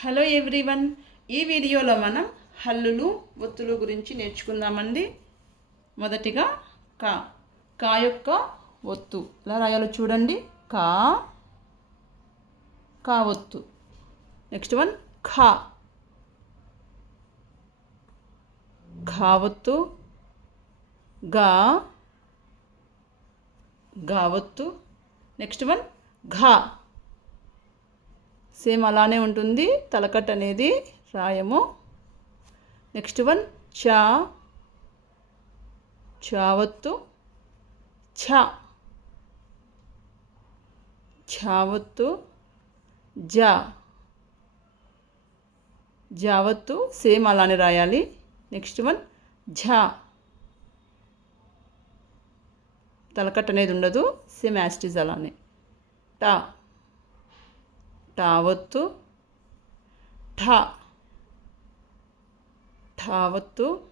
Hello everyone ఈ వీడియోలో మనం హల్లులు ఒత్తులు గురించి నేర్చుకుందామండి. మొదటిగా కా కా యొక్క ఒత్తు. ఎలా రాయాలో చూడండి. కా కా ఒత్తు. నెక్స్ట్ వన్ ఖా ఖా ఒత్తు గా గా ఒత్తు. Next one ఘా. సేమ్ అలానే ఉంటుంది. తలకట్ అనేది రాయము. నెక్స్ట్ వన్ చా. చావత్తు. ఛ. ఛావత్తు జా. జావత్తు సేమ్ అలానే రాయాలి. నెక్స్ట్ వన్ ఝా. తలకట్ అనేది ఉండదు. సేమ్ యాస్టిజ్ అలానే. టా. టావత్తు ఠ. ఠావత్తు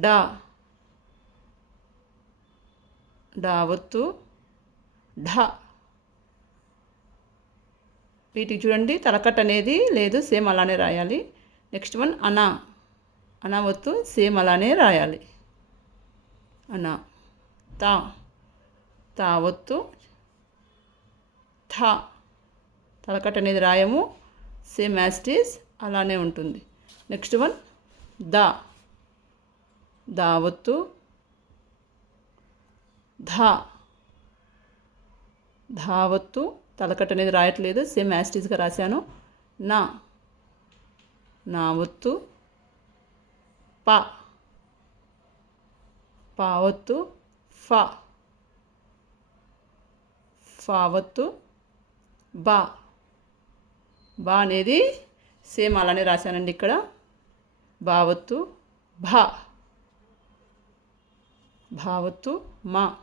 డా. డావత్తు ఢ. వీటికి చూడండి తలకట్ అనేది లేదు సేమ్ అలానే రాయాలి. నెక్స్ట్ వన్ అనా. అనావత్తు సేమ్ అలానే రాయాలి. అనా. తా. తావత్తు థ. తలకట్ అనేది రాయము. సేమ్ యాస్టీస్ అలానే ఉంటుంది. నెక్స్ట్ వన్ దా. దావత్తు ధా. ధావత్తు తలకట్ అనేది రాయట్లేదు. సేమ్ యాస్టీస్గా రాశాను. నా. నావత్తు ప. పావత్తు ఫ. ఫావత్తు బా. బా అనేది సేమ్ అలానే రాశానండి ఇక్కడ. భావత్తు భా. భావత్తు మా.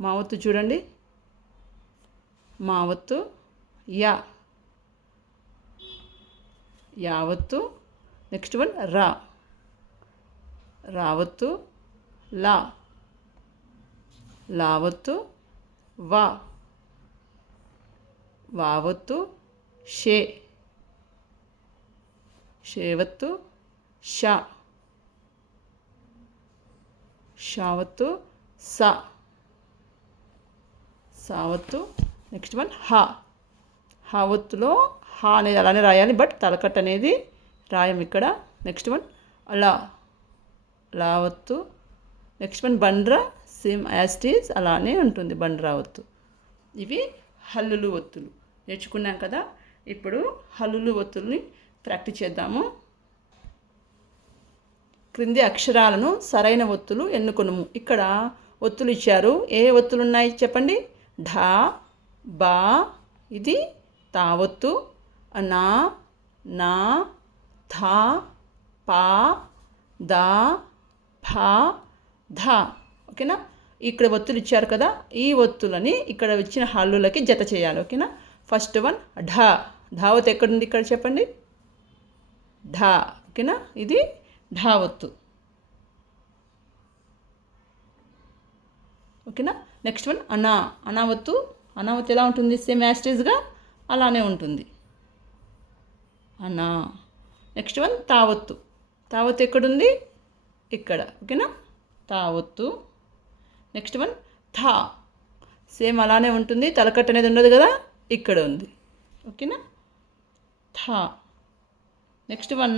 మావత్తు చూడండి. మావత్తు యా. యావత్తు నెక్స్ట్ వన్ రా. రావత్తు లా. లావత్తు వా. వావత్తు షే షేవత్తు ష షావత్తు స సావత్తు నెక్స్ట్ వన్ హా. హావత్తులో హా అనేది అలానే రాయాలి బట్ తలకట్ అనేది రాయం ఇక్కడ. నెక్స్ట్ వన్ అలా లావత్తు. నెక్స్ట్ వన్ బండ్రా సేమ్ యాస్టీస్ అలానే ఉంటుంది బండ్రా ఒత్తు ఇవి హల్లులు ఒత్తులు. నేర్చుకున్నాం కదా ఇప్పుడు హల్లులు ఒత్తుల్ని ప్రాక్టీస్ చేద్దాము. క్రింది అక్షరాలను సరైన ఒత్తులు ఎన్నుకొనుము. ఇక్కడ ఒత్తులు ఇచ్చారు. ఏ ఒత్తులు ఉన్నాయి చెప్పండి? ఢా బా ఇది తావత్తు నా నా థా పా దా ఫా ధా. ఓకేనా? ఇక్కడ ఒత్తులు ఇచ్చారు కదా ఈ ఒత్తులని ఇక్కడ ఇచ్చిన హల్లులకి జత చేయాలి. ఓకేనా? First one ఢ. ధావత్ ఎక్కడుంది ఇక్కడ చెప్పండి? ఢా ఓకేనా? ఇది ఢావత్తు ఓకేనా? నెక్స్ట్ వన్ అనా అనావత్తు. అనావత్తు ఎలా ఉంటుంది? సేమ్ యాస్టేజ్గా అలానే ఉంటుంది. అనా. Next one తావత్తు. తావత్తు ఎక్కడుంది ఇక్కడ ఓకేనా? తావత్తు. నెక్స్ట్ వన్ థా. సేమ్ అలానే ఉంటుంది. తలకట్టు అనేది ఉండదు కదా? ఇక్కడ ఉంది. ఓకేనా? థా నెక్స్ట్ వన్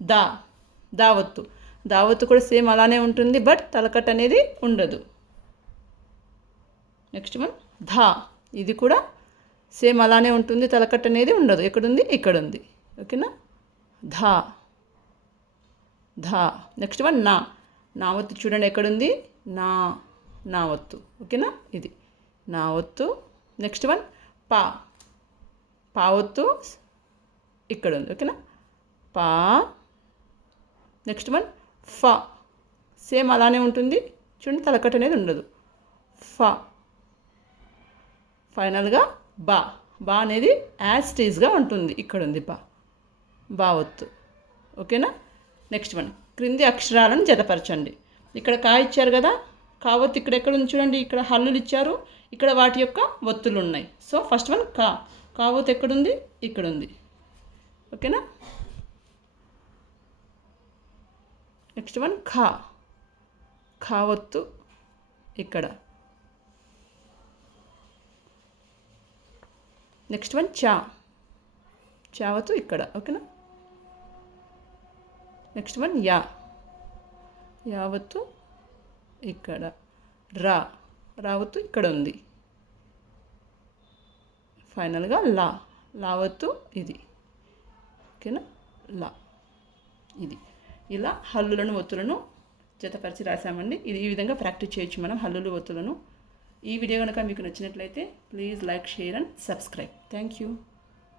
దా దావత్తు దావత్తు కూడా సేమ్ అలానే ఉంటుంది బట్ తలకట్టు అనేది ఉండదు. నెక్స్ట్ వన్ ధా ఇది కూడా సేమ్ అలానే ఉంటుంది తలకట్టు అనేది ఉండదు. ఎక్కడుంది? ఇక్కడ ఉంది ఓకేనా ధా. ధా. నెక్స్ట్ వన్ నా. నా ఒత్తు చూడండి ఎక్కడుంది? నా. నా ఒత్తు ఓకేనా ఇది. నా ఒత్తు నెక్స్ట్ వన్ పా. పా ఒత్తు ఇక్కడ ఉంది ఓకేనా? పా. నెక్స్ట్ వన్ ఫ. సేమ్ అలానే ఉంటుంది. చూడండి తలకట్టు అనేది ఉండదు. ఫ. ఫైనల్గా బా. బా అనేది యాస్టీజ్గా ఉంటుంది. ఇక్కడ ఉంది బా. బా ఒత్తు. ఓకేనా? నెక్స్ట్ వన్ క్రింది అక్షరాలను జతపరచండి. ఇక్కడ కా ఇచ్చారు కదా? కావత్తు ఇక్కడ ఎక్కడ ఉంది చూడండి? ఇక్కడ హల్లులు ఇచ్చారు. ఇక్కడ వాటి యొక్క ఒత్తులు ఉన్నాయి. సో ఫస్ట్ వన్ కా. కావత్తు ఎక్కడుంది ఇక్కడ ఉంది. ఓకేనా? నెక్స్ట్ వన్ ఖా కావత్తు ఇక్కడ. నెక్స్ట్ వన్ చా. చావత్తు ఇక్కడ ఓకేనా? నెక్స్ట్ వన్ యా. యావత్తు ఇక్కడ. రా. రావత్తు ఇక్కడ ఉంది. ఫైనల్గా లా. లావత్తు ఇది. ఓకేనా లా. ఇది. ఇలా హల్లులను ఒత్తులను జతపరిచి రాసామండి ఇది ఈ విధంగా ప్రాక్టీస్ చేయొచ్చు మనం హల్లులు ఒత్తులను. ఈ వీడియో కనుక మీకు నచ్చినట్లయితే please like share and subscribe. Thank you.